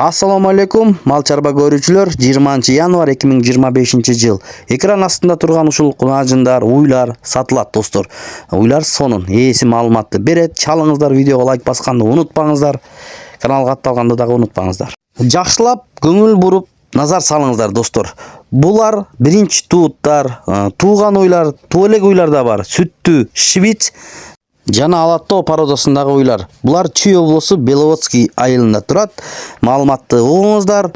Assalamu alaikum, мал чарба көрүүчүлөр. 20 январь 2025 жыл. Экран астында турган ушул кунажындар, уйлар сатылат достор. Уйлар сонун ээси маалыматты берет. Чалыңыздар, видеого лайк басканды унутпаңыздар. Каналга катталганды дагы унутпаңыздар. Жакшылап көңүл буруп назар салыңыздар достор. Булар биринчи тууттар, тууган уйлар, туу элек уйлар да бар. Сүттүү, швиц жана алаттоо породасындагы уйлар. Булар Чүй облусу Беловодский айылында турат. Маалыматты угуңуздар.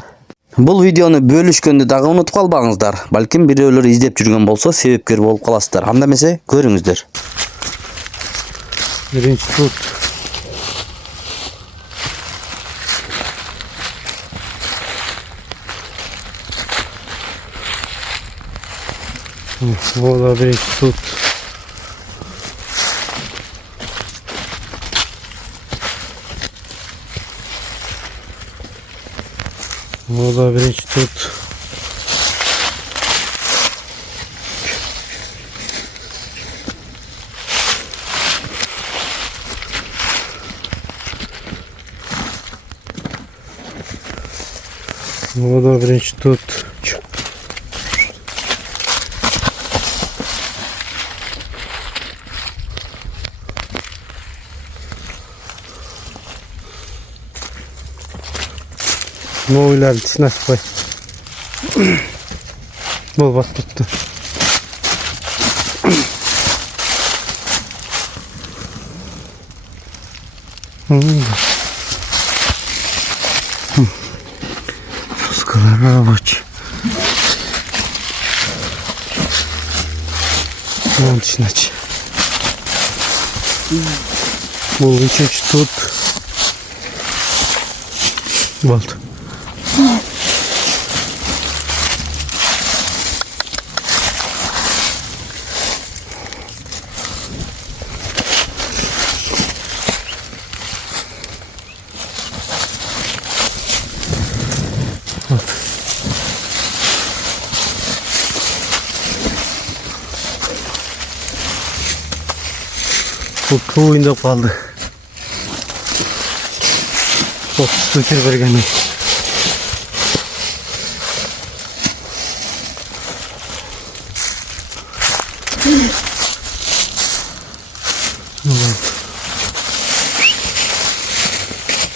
Бул видеону бөлүшкөндү дагы унутуп калбаңыздар. Балким бирөөлөр издеп жүргөн болсо себепкер болуп каласыздар. Анда эмесе көрүңүздөр. Биринчи тут. Вот биринчи тут. Вот биринчи тут. Вот биринчи тут. Ну, уйлар тісін ашпай. Бол бас тұтты. Пускалар рабочий. Вон тісінач. Бол üçüncü тут. Болт. Bu kuyunda kaldı. Çok sıkır bergeni.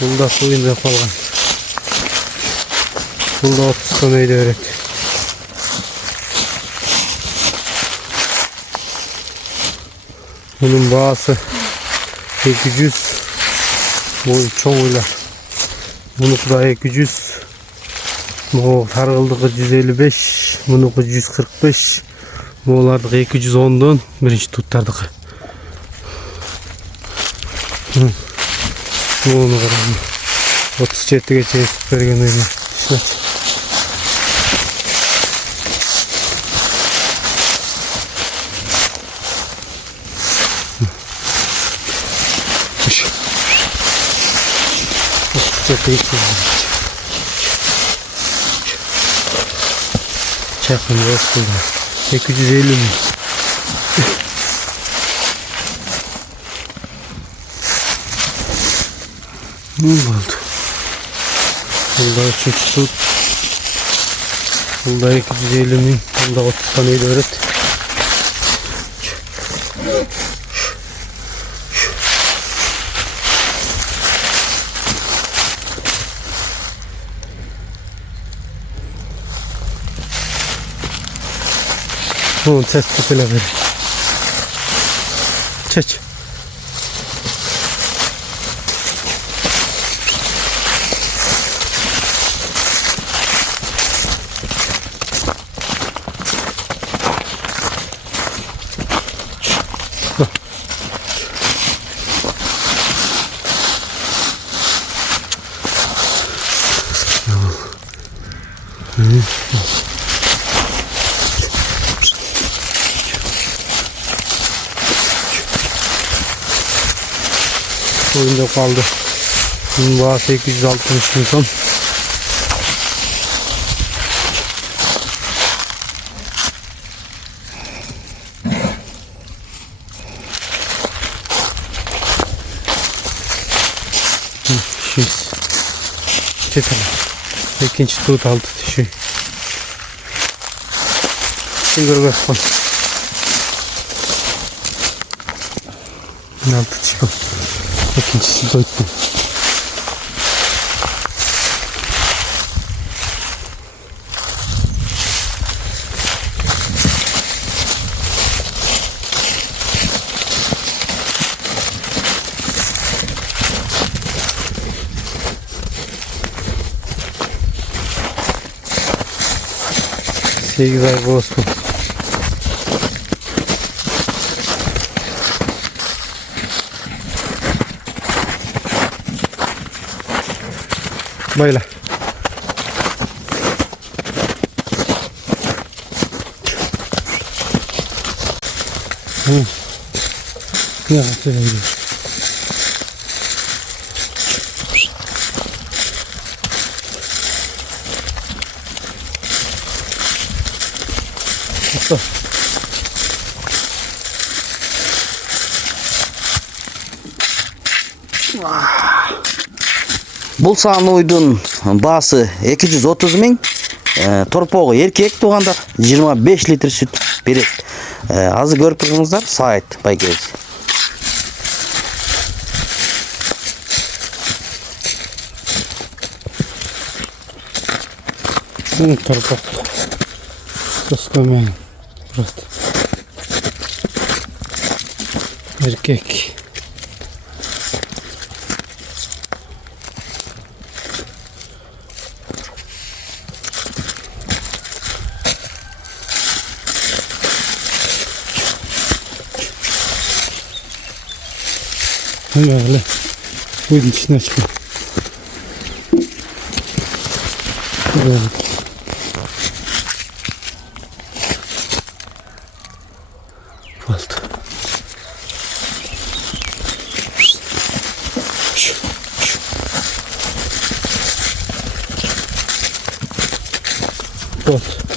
Bunda suyunda kalgan. Bunda 30 taneydi öğret. Bunun bağısı 200. Bu çoğu uylar. Bununki da 200. Bu targıldığı 155. Bununki 145. Bulardığı 210'dan birinci tuttardığı. Bunu kararım. 37 geçeye süpergen öyle. Şuna. Çakın dostum. 250 mi? Ne oldu? Burada 3 tut. Burada 250 mi? Burada 30 taneyi de öğret. Bunu tespit edelim. Çek. Oyunda kaldı. Bunun bağı 860 ton. Çetin. İkinci tut altı düşüyor. Şimdi bak. Altı düşüyor. İkincisi doydu. Sekiz ay bozdu. Böyle. Ya şöyle gidiyor. Бул саан уйдун баасы 230 миң, торпогу эркек туугандар 25 литр сүт берет. Азыр көрүп турсуңуздар сайт байкебиз. Торпак. Тоскомен. Просто. Erkek. Öyle. Buyurun içine açma. Böyle. Oldu. Oldu.